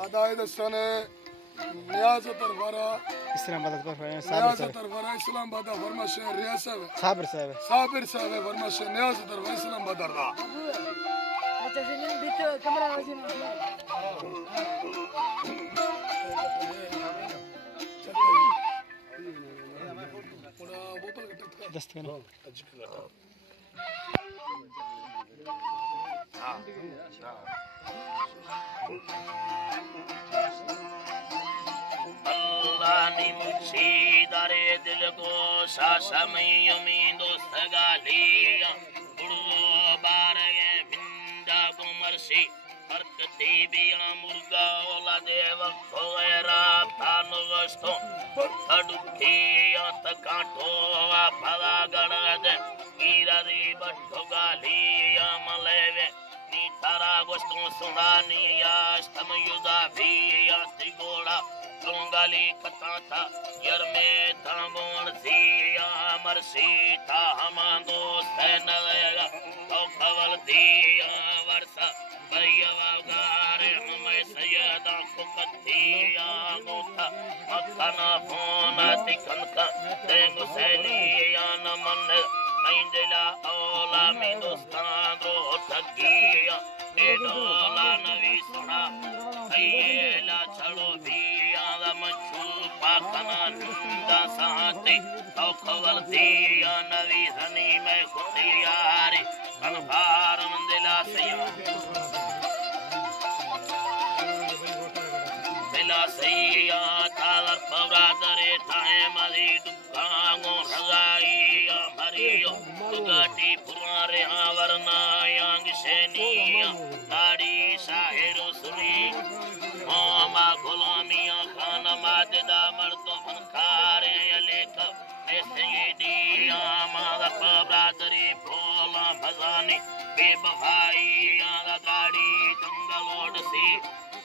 अदायद सने नियाज तरफरा इस्लामाबाद पर नियाज तरफरा इस्लामाबाद फरमाश रियाज साबिर साहब फरमाश नियाज तरफरा इस्लामाबाद दा अच्छा जिन बीच कैमरा वजन दस्त में अल्लाह ने मुझे दरे दिल को सासमई उम्मीद दोस्त गालियां उड़ो बारे बिंदा को मरसी अर्थ देविया मुर्गा ओला देव खोएरा तानुगस्तो थडुखिया तकाठो फला गणद ईरारी बट्ठो गालिया मलेवे नी तारा गोस्तो सुनानिया स्तम युदा भिया त्रिगोड़ा तुंगाली कथा था यर में तामोन सिया मरसी था हमा दोस्त नवेगा तो खवल दिया वर्षा भैया गारे हमें सयदा को कथिया गोथा मखना फोन दिखन का तेगु सैलिया न मन नहीं दिला ओला में दोस्तान दो ठगिया एडोला नवी सुना सैला छड़ो दिया मच्छू पाखना नुंदा साथे तो खवल दिया नवी हनी में खुदियारी कनभार दिला सैया तालर पवरादरे ताए मरी दुकांगो रजाइया भरियो दुगाटी पुरारे आवरना यांग सेनिया दाड़ी शाहिरो सुरी मामा गुलामिया खान माददा मर्दो फनकारे लेख ऐसे मादा पवरादरे भोला भजानी बेबभाइया दाड़ी जंगलोड से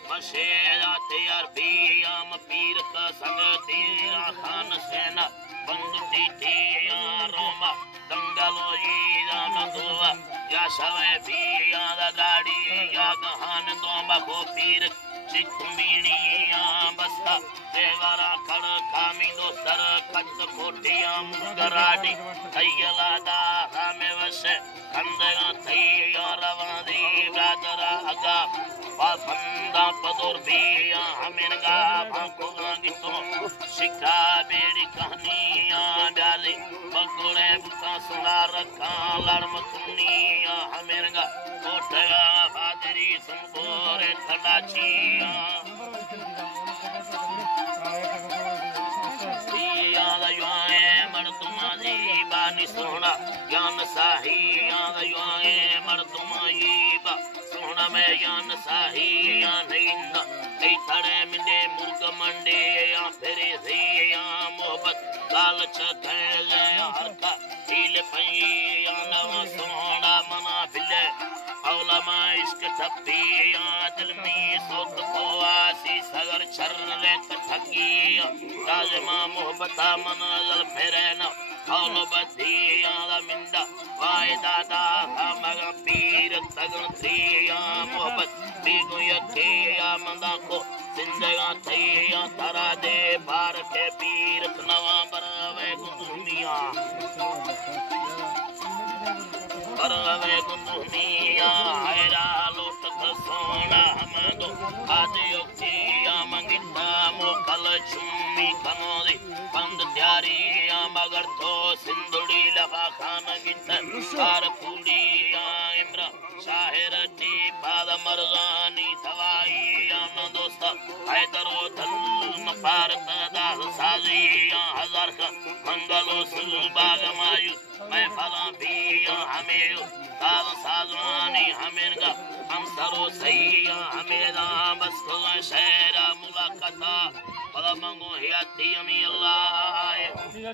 मशेरा तैयार बियाम पीर का संग तेरा खान सेना बंदुटी तेरा रोमा दंगलो ईरा नदुआ या शवे बिया गाड़ी या गहान दोंबा को पीर चिकुमीनी या बस्ता देवरा खड़ खामी दो सर कच्च कोटिया मुगराडी तैयला दा हमें वसे कंदगा तैया रवादी ब्रादरा अगा पाफंदा पदोर बिया हमेनगा भाको गितो शिका बेड़ी कहानिया डाली बकुड़े बुका सुना रखा लड़म कुनिया हमेनगा कोठगा फादरी संपोरे थलाचिया सिया दयुआए मर्दुमाजी बानी सोना ज्ञान साहिया दयुआए मर्दुमाई बा सोना में ज्ञान साहिया नईंदा कई थड़े मिंडे मुर्ग मंडे या फिरे सिया मोहब्बत लालच खेल हर का हील पैया नवा सोना मना फिले औलमा इश्क ठप्पिया दिल में सोत को आसी सगर छर्रे ठगिया राजमा मोहब्बता मनल फिरे न औल बधिया मिंदा वाय दादा मग पीर तगन थिया मोहब्बत बीगु यखिया मंदा को जिंदगा थिया तारा दे बार के पीर नवा बरवे गुदुमिया बरवे गुदुमिया हैरा लोट सोना हमदो आज योकिया मंगिता मोकल चुम्मी कनोदी बंद त्यारिया मगर तो सिंधुड़ी लफा खान गिटन सार कुड़िया इमरा शाहिर टी पाद मरजानी थवाइया न दोस्त हैदरो धन पारत दास साजिया हजार का मंगलो सुबाग मायु मैं फला बिया हमें ताल साजवानी हमें हम सरो सैया हमें बस को शहरा मुलाकाता पलमंगो हिया तियमी अल्लाह